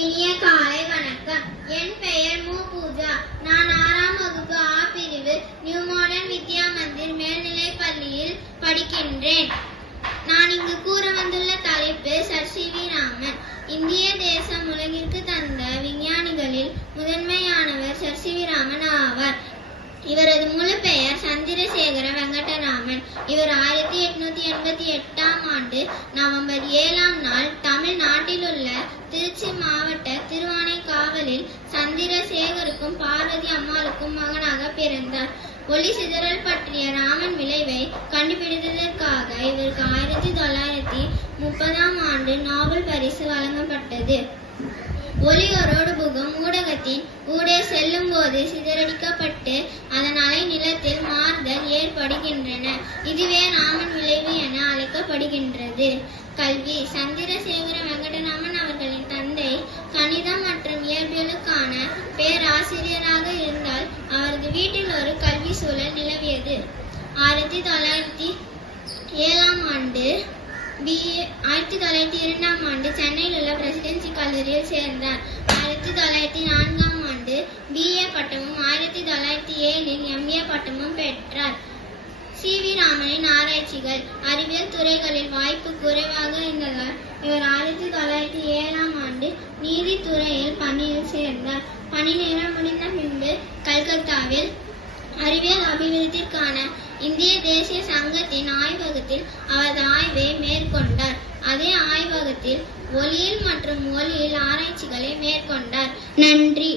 இனிய காலை வணக்கம். என் பெயர் மு. பூஜா. நான் 6ஆம் வகுப்பு ஆ பிரிவு நியூ மாடர்ன் வித்யா மந்திர் மேல்நிலைப் பள்ளியில் படிக்கின்றேன். நான் இங்கு கூற வந்துள்ள தலைப்பு சர் சி வி ராமன். இந்திய தேசம் உலகிற்கு தந்த விஞ்ஞானிகளில் முதன்மையானவர் சர் சி வி ராமன் ஆவார். இவரது முழு பெயர் சந்திரசேகர வெங்கடராமன். இவர் 1888ஆம் ஆண்டு நவம்பர் 7ஆம் நாள் தமிழ்நாட்டில் உள்ள திருச்சி மாவட்ட திருவானைக்காவலில் சந்திரசேகருக்கும் பார்வதி அம்மாளுக்கும் மகனாக பிறந்தார். ஒளி சிதறல் பற்றிய ராமன் விளைவை கண்டுபிடித்ததற்காக இவருக்கு 1930ஆம் ஆண்டு நோபல் பரிசு வழங்கப்பட்டது. ஒளியோரோடு புகும் ஊடகத்தின் ஊடே செல்லும் போது சிதறடிக்கப்பட்டு அதன் அலை நிலத்தில் மாறுதல் ஏற்படுகின்றன. இதுவே ராமன் விளைவு என அழைக்கப்படுகின்றது. கல்வி. சந்திரசேகர வெங்கடராமன் அவர்களின் தந்தை கணிதம் மற்றும் இயற்பியலுக்கான பேராசிரியராக இருந்தால் அவரது வீட்டில் ஒரு கல்வி சூழல் நிலவியது. 1907ஆம் ஆண்டு BA 1902ஆம் ஆண்டு சென்னையில் உள்ள பிரசிடென்சி கல்லூரியில் சேர்ந்தார். 1904ஆம் ஆண்டு BA பட்டமும் 1907இல் MA பட்டமும் பெற்றார். சி வி ராமனின் ஆராய்ச்சிகள். அறிவியல் துறைகளில் வாய்ப்பு குறைவாக இருந்ததால் இவர் 1907ஆம் ஆண்டு நீதித்துறையில் பணியில் சேர்ந்தார். பணி நேரம் முடிந்த பின்பு கல்கத்தாவில் அறிவியல் அபிவிருத்திற்கான இந்திய தேசிய சங்கத்தின் ஆய்வகத்தில் அவரது ஆய்வை மேற்கொண்டார். அதே ஆய்வகத்தில் ஒளியியல் மற்றும் ஒளியியல் ஆராய்ச்சிகளை மேற்கொண்டார். நன்றி.